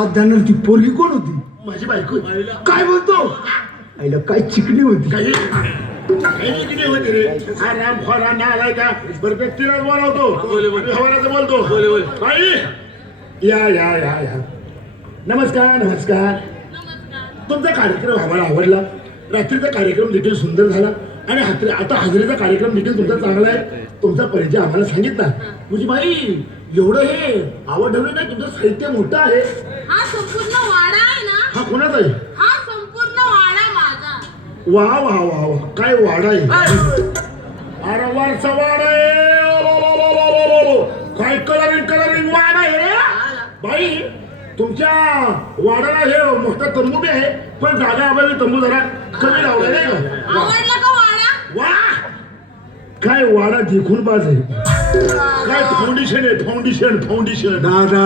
हात धरणार ती पोरगी कोण होती? माझी बायको काय बोलतो? आईला काय चिकणी होती? काही काही किती होते रे? हा राम खोरा ना आलाय का बरं व्यक्तीला बोलावतो. व्यवहाराचं बोलतो. या या या या. नमस्कार. नमस्कार. तुमचा कार्यक्रम आम्हाला आवडला. रात्रीचा कार्यक्रम देखील सुंदर झाला. आणि आता हाजरीचा कार्यक्रम देखील तुमचा चांगला आहे. तुमचा परिचय आम्हाला सांगितला. म्हणजे बाई एवढं हे आवड ठेवलं नाही तुमचं साहित्य मोठं आहे. हा संपूर्ण वाडा आहे ना? हा कोणाचा आहे? हा संपूर्ण वाडा माझा. वा वा वा वा. काय वाडा आहे? अरे वाडा आहे. काय कलरिंग कलरिंग वाडा आहे बाई तुमच्या वाड्याला हे मोठा तंबू बी आहे पण जागा अभावी तंबू जरा कमी लावला नाही का वा. आवडला का वाडा वा काय वाडा देखून बाज? आहे काय फाउंडेशन आहे? फाउंडेशन फाउंडेशन दादा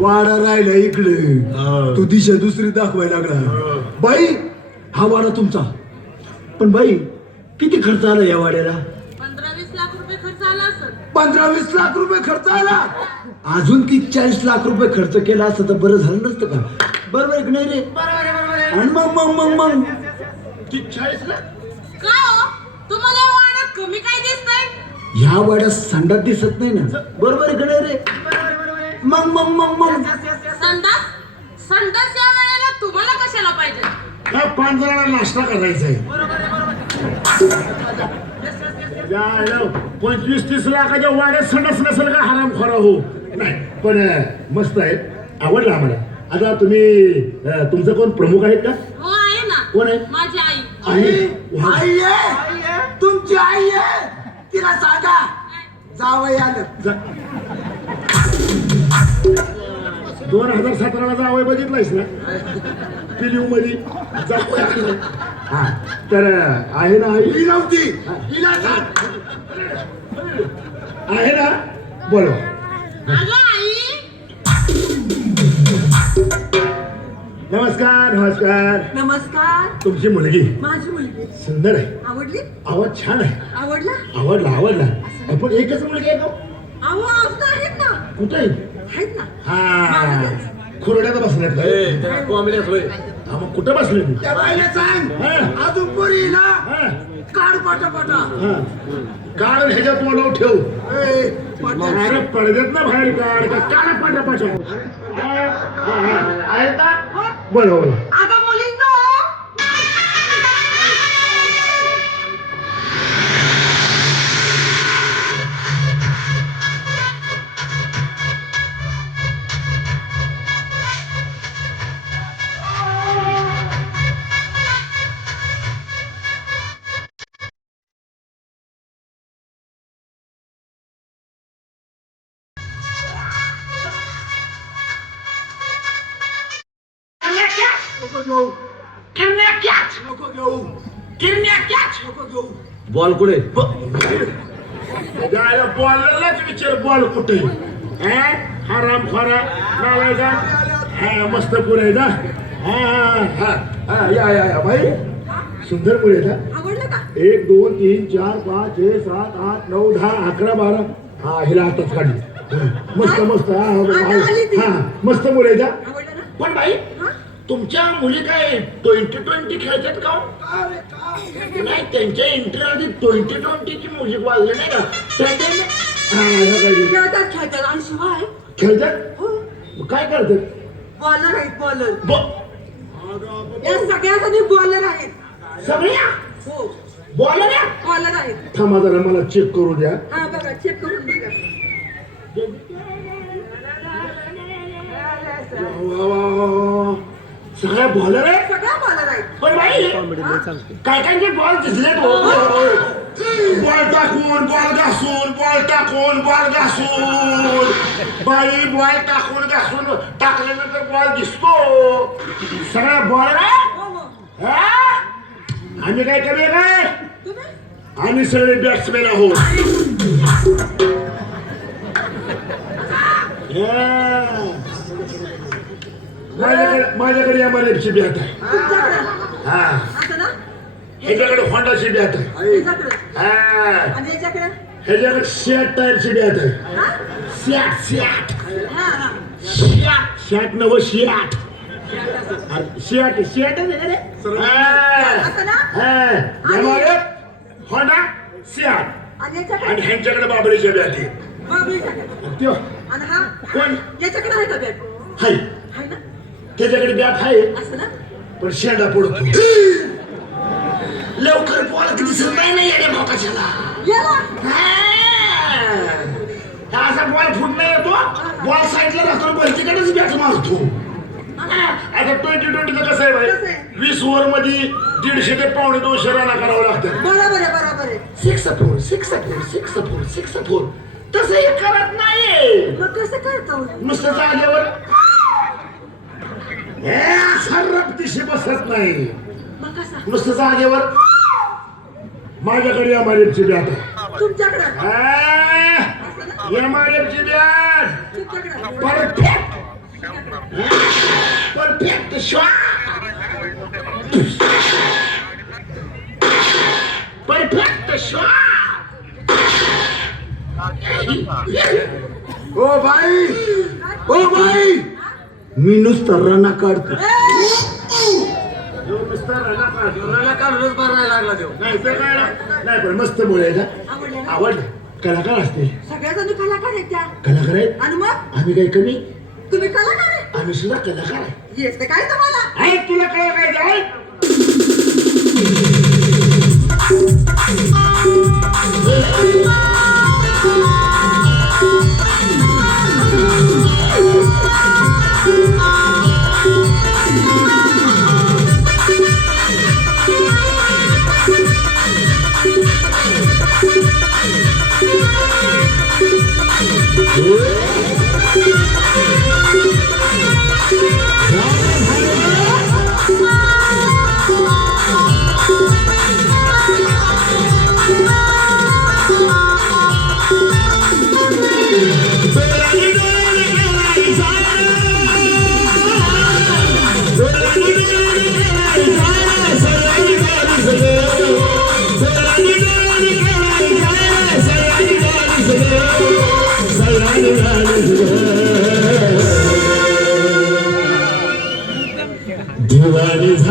वाडा राहिला इकडे. हा. तू दिशा दुसरी दाखवायला लागला. बाई हा वाडा तुमचा. पण बाई किती खर्च आला या वाड्याला? पंधरा वीस लाख रुपये खर्च आला लाख अजून ती चाळीस लाख रुपये खर्च केला असतं तर बरं झालं नसतं का? बरोबर आहे की नाही रे? आणि मग मग मग मग? ती चाळीस हो? तुम्हाला या वाड्यात कमी काय दिसतंय? ह्या वाड्यात संडात दिसत नाही ना? बरोबर नाही रे? मग मग मग मग. संडास? संडास या वेळेला तुम्हाला कशाला पाहिजे? ह्या पाच जणांना नाश्ता करायचा आहे. पंचवीस तीस लाखाच्या वाड्यात संडास नसेल का? हराम खरा हो. नाही पण मस्त आहे. आवडलं आम्हाला. आता तुम्ही तुमचं कोण प्रमुख आहेत का? हो आहे ना. कोण आहे? माझी आई. आई? आहे. तुमची आई आहे? तिला सांगा. जावई आलं. दोन हजार सतराला जावं बघितलंयस ना? जावई आलं. हा. तर आहे ना आई? ही नव्हती. आहे ना? बोलो आई. नमस्कार नमस्कार. नमस्कार. तुमची मुलगी. माझी मुलगी. सुंदर आहे. आवडली? आवाज छान आहे. आवडला? आवडला आवडला. पण एकच मुलगी आहे का? अहो आहेत ना. कुठे? आहे? आहेत ना. हा. खुरड्यात बसल्यात का? हा मग कुठं बसले तू त्या बाईला सांग. हा. अजून पोरी ना हा, काढ पटापटा हा. काढ ह्याच्यात तोंडावर ठेव. ए, पटा- अरे पडद्यात ना बाहेर काढ. का काढा आहे का बोला बोला नको घेऊ नको घेऊ नको घेऊ बॉल कुठे? जायला बॉलरलाच विचार बॉल कुठे? हा? राम खोरा नालायचा हा मस्त पुरे ना? हा हा हा हा या या या भाई सुंदर पुरे का? एक दोन तीन चार पाच छे सात आठ नऊ दहा अकरा बारा. हा हिला हातात काढली. मस्त मस्त. हा, मस्त मुले जा आवडलं ना? पण बाई? तुमच्या मुली काय ट्वेंटी ट्वेंटी खेळतात का हो? नाही त्यांच्या इंटरव्ह्यू ट्वेंटी ट्वेंटीची म्युझिक वाजले नाही का? त्या- त्या- हा, हे काय ते. खेळतात खेळतात. आणि शिवाय खेळतात? हो. काय करतात? बॉलर आहेत बॉलर या सगळ्यासाठी बॉलर आहेत. सगळ्या? हो. बॉलर? बॉलर आहेत. थांबा जरा मला चेक करू द्या. हा बघा चेक करून बघा. वा, वा, वा. सगळ्या बॉलर आहे सगळ्या बॉलर आहेत. पण बाई. काय काय जे बॉल दिसले बॉल टाकून बॉल घासून बॉल टाकून बॉल घासून. बाई बॉल टाकून घासून. टाकल्यानंतर बॉल दिसतो. सगळ्या बॉल हो हो. आम्ही काय करूया काय? आम्ही सगळे बॅट्समॅन आहोत. माझ्याकडे माझ्याकडे एम आर एफची बॅट आहे. हा. असं ना? ह्याच्याकडे होंडाची बॅट आहे. हा. आणि याच्याकडे ह्याच्याकडे शॅट टायरची बॅट आहे. शॅट शॅट हा हा. शॅट शाट नव शियाट अरे, शियाट शियाट आहे? हा. असं ना? हा. होंडा सियाट आणि आणि याच्याकडे ह्यांच्याकडे बाबळीच्या बॅटी त्यो. आणि हा? कोण? याच्याकडे आहे का बॅग हाय. आहे ना? त्याच्याकडे बॅट आहे. असं ना? पण शेंडा पडतो. लवकर बॉल किती नाही नाही येणे बापाच्याला. असा बॉल फुटणं येतो. बॉल साईडला राहतो बॉल तिकडेच बॅट मारतो आता ट्वेंटी ट्वेंटीचं कसं आहे भाई? वीस ओव्हरमध्ये दीडशे ते पावणे दोनशे रन करावं लागतं. बरोबर आहे बरोबर आहे. Six four six four six four six four तसं हे करत नाही मग कसं करतो? नुसतं जागेवर हे असा रक्तिशी बसत नाही. नुसतं जागेवर माझ्याकडे एमआरएफची बॅट आहे. तुमच्याकडे? एमआरएफची बॅट तुमच्याकडे? Perfect. Perfect shot perfect shot ओ बाई ओ बाई मी नुसतं रना काढतो. काढूनच मारायला लागला देव नाही तर काय नाही. पण मस्त बोलायचा आवडले ना? आवड कलाकार असते. सगळ्या जणी कलाकार आहेत त्या. कलाकार आहेत? आणि मग? आम्ही काही कमी? तुम्ही कलाकार आहे? आम्ही सुद्धा कलाकार आहे. येते काय तुम्हाला? ऐक तुला काय काय झाली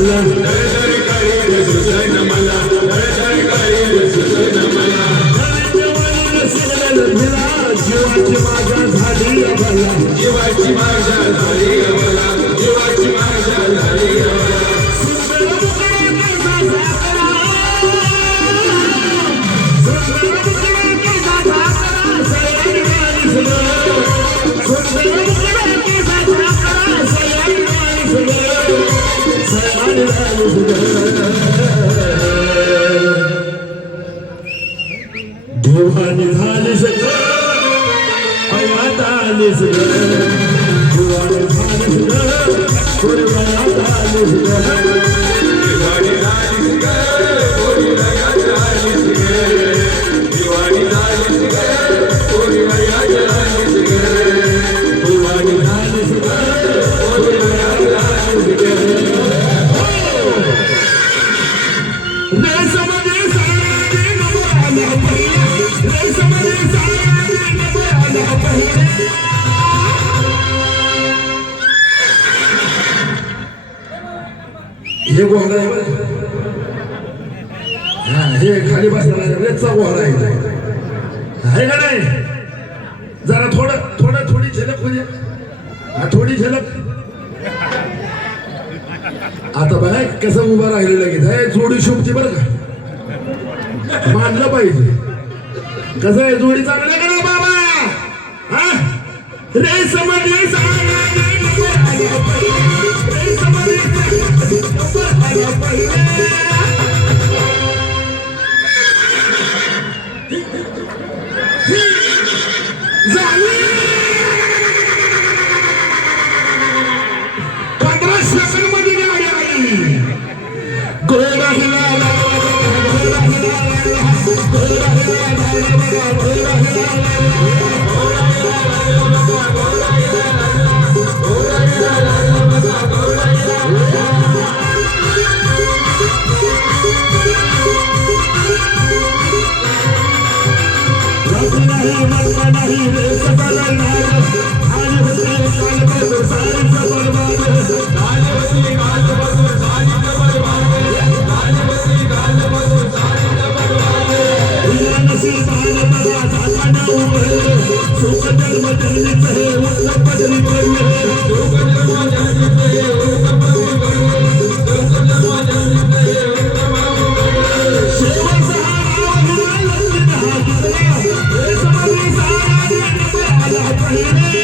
love. President. हे गोहरा आहे हा हे खाली बसलेला रेचा गोहरा आहे. आहे का नाही? जरा थोडं थोडं थोडी झलक म्हणजे. हा थोडी झलक. आता बघा कसं उभा राहिलेलं की हे जोडी शोभती बरं का? मानलं पाहिजे. कसं आहे जोडी चांगलं का बाबा? हा? रेसमध्ये सारा सांग. Maria. जन्म जन्मीच हे उत्तम पदरी पडले सुख जन्म जन्मीच हे उत्तम पदरी पडले सुख जन्म जन्मीच हे उत्तम पदरी पडले शेवटचा हा हिला लक्ष्मी हा जिंकला हे समाधी सारा जन्म आला पहिले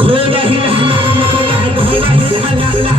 घोडा घोडा हिला लागला घोडा हिला लागला